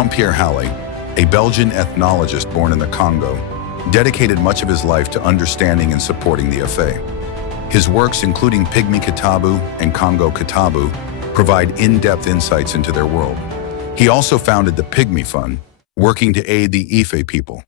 Jean-Pierre Hallet, a Belgian ethnologist born in the Congo, dedicated much of his life to understanding and supporting the Afé. His works, including Pygmy Kitabu and Congo Kitabu, provide in-depth insights into their world. He also founded the Pygmy Fund, working to aid the Ife people.